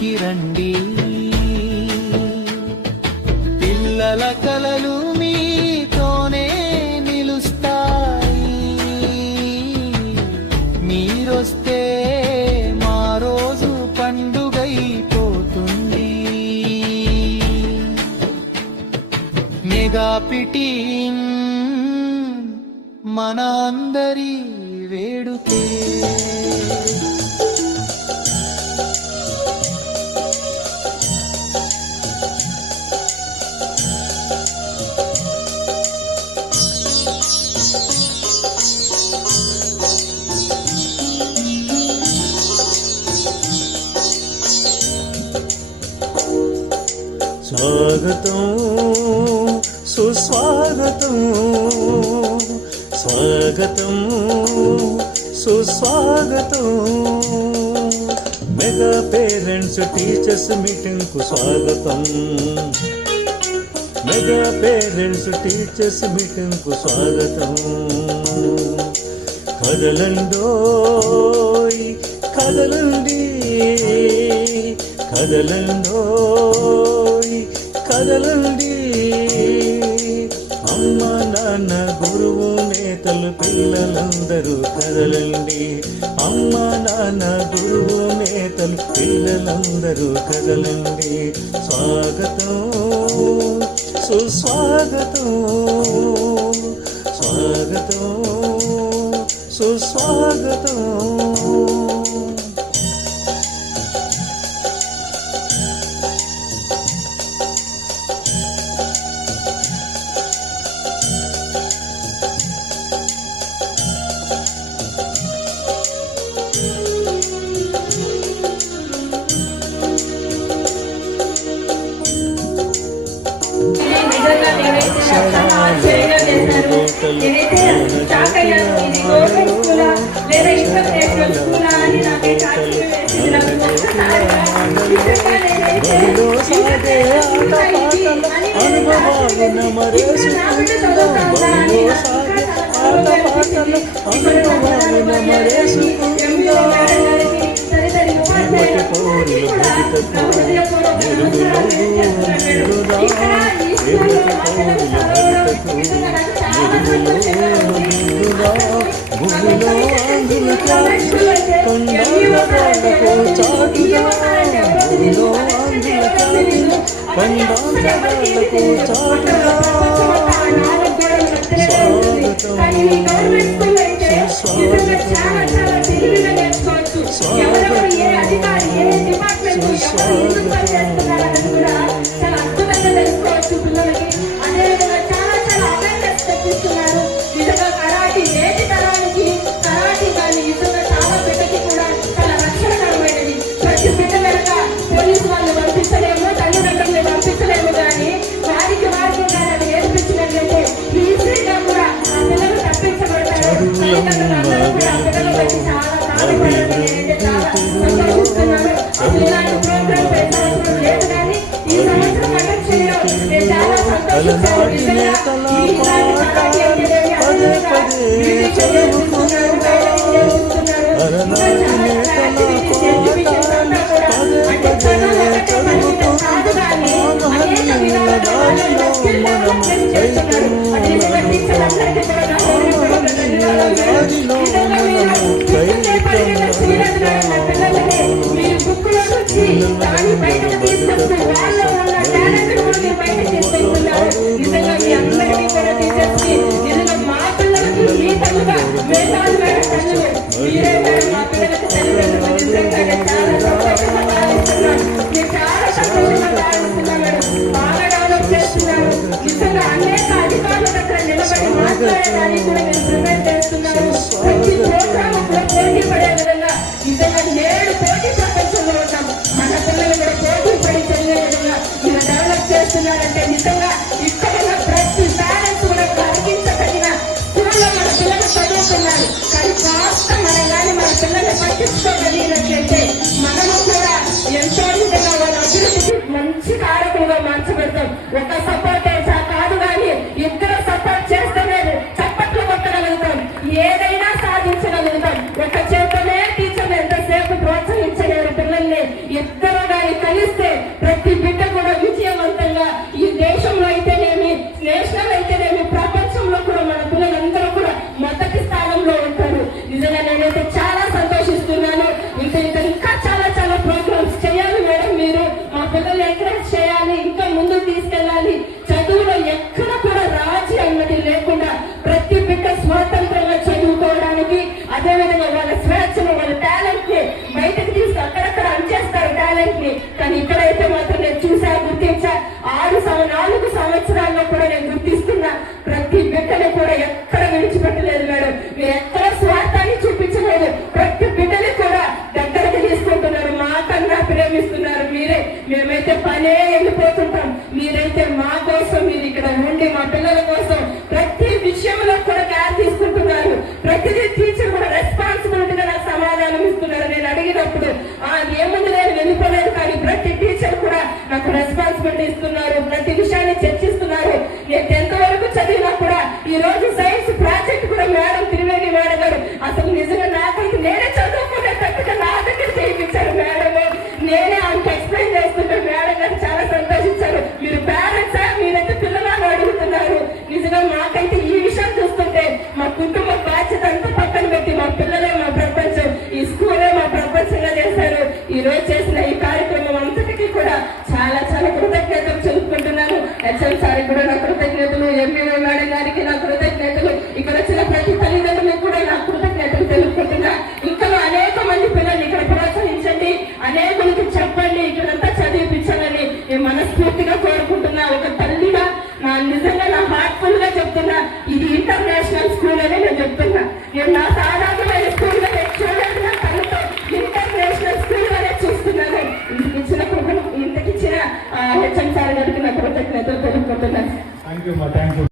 ముందుకి రండి, పిల్లల కలలు మీతోనే నిలుస్తాయి. మీరొస్తే మా రోజు పండుగైపోతుంది. మెగాపిటీ మన అందరి వేడుకే. స్వాగతం సుస్వాగతం, స్వాగతం సుస్వాగతం. మెగా పేరెంట్స్ టీచర్స్ మీటింగ్ కు స్వాగతం. మెగా పేరెంట్స్ టీచర్స్ మీటింగ్ కు స్వాగతం. కదలండోయ్ కదలండి, కదలండోయ్ కదలండి. అమ్మ నాన్న గురువు నేతలు పిల్లలందరూ కదలండి. అమ్మ నాన్న గురువు నేతలు పిల్లలందరూ కదలండి. స్వాగతం సుస్వాగతం, స్వాగతం సుస్వాగతం. మంచి కారకులుగా మార్చబడతాం. ఒక సపోర్ట్ కాదు కానీ ఇద్దరు సపోర్ట్ చేస్తేనే చప్పట్లు కొట్టగలుగుతాం, ఏదైనా సాధించగలుగుతాం. ఒక చేతనే టీచర్లు ఎంతసేపు ప్రోత్సహించలేరు పిల్లల్ని, ఇద్దరు కానీ టీచర్ని, కానీ ఇక్కడైతే మాత్రం నేను చూసా, గుర్తించా. 4 సంవత్సరాల్లో కూడా నేను గుర్తిస్తున్న ప్రతి బిడ్డని కూడా ఎక్కడ విడిచిపెట్టలేదు మేడం. మీరు ఎక్కడ స్వార్థాన్ని చూపించలేదు. ప్రతి బిడ్డని కూడా దగ్గరకు తీసుకుంటున్నారు, మాకన్నా ప్రేమిస్తున్నారు. మేమైతే పనే వెళ్ళిపోతుంటాం, మీరైతే మా కోసం మీరు ఇక్కడ ఉండి మా పిల్లల కోసం ప్రతి విషయంలో కూడా కేర్ తీసుకుంటున్నారు. ప్రతిదీ టీచర్ కూడా రెస్పాన్సిబిలిటీగా నాకు సమాధానం ఇస్తున్నారు. నేను అడిగినప్పుడు ఏముంది నేను వెళ్ళిపోలేదు, కానీ ప్రతి టీచర్ కూడా నాకు రెస్పాన్సిబిలిటీ ఇస్తున్నారు, ప్రతి విషయాన్ని చర్చిస్తున్నారు. నేను 10th వరకు చదివినా కూడా ఈ రోజు సైన్స్ ప్రాజెక్ట్ కూడా మేడం త్రివేణి మేడం గారు అసలు నిజంగా నాకైతే నేనే చదువుకునే తప్పితే నా దగ్గర చేయించారు మేడం. నేనే ఆమెకు ఎక్స్ప్లెయిన్ చేస్తుంటే మేడం గారు చాలా సంతోషించారు. మీరు పేరెంట్సా, మీరైతే పిల్లలను అడుగుతున్నారు. నిజంగా మాకైతే ఈ విషయం చూస్తుంటే మా కుటుంబ బాధ్యత అంతా పక్కన పెట్టి మా పిల్లలే మా ప్రపంచం, ఈ స్కూలే మా ప్రపంచంగా చేశారు. ఈ రోజు చేసిన ఈ కార్యక్రమం అంతటికీ కూడా చాలా చాలా కృతజ్ఞతలు చెప్పుకుంటున్నాను. హెచ్ఎం సార్ కూడా నా కృతజ్ఞతలు, ఎంఈఓ మేడం గారికి నా కృతజ్ఞతలు, ఇక్కడ వచ్చిన ప్రతి తల్లిదండ్రులకు కూడా నా కృతజ్ఞతలు తెలుపుకుంటున్నా. ఇంకా అనేక మంది పిల్లల్ని ఇక్కడ ప్రోత్సహించండి, అనేకులకి చెప్పండి, ఇక్కడంతా చదివించాలని నేను మనస్ఫూర్తిగా కోరుకుంటున్నా. ఒక తల్లిగా నిజంగా నా హార్ట్ఫుల్ గా చెప్తున్నా, ఇది ఇంటర్నేషనల్ స్కూల్ అని నేను చెప్తున్నా. నేను నా సాధారణమైన స్కూల్ గా చూడండి, నా కళ్ళతో ఇంటర్నేషనల్ స్కూల్ గానే చూస్తున్నాను. ఇంతకిచ్చిన హెచ్ఎం సార్ గారికి నా కృతజ్ఞతలు తెలుపుకుంటున్నాను. Thank you.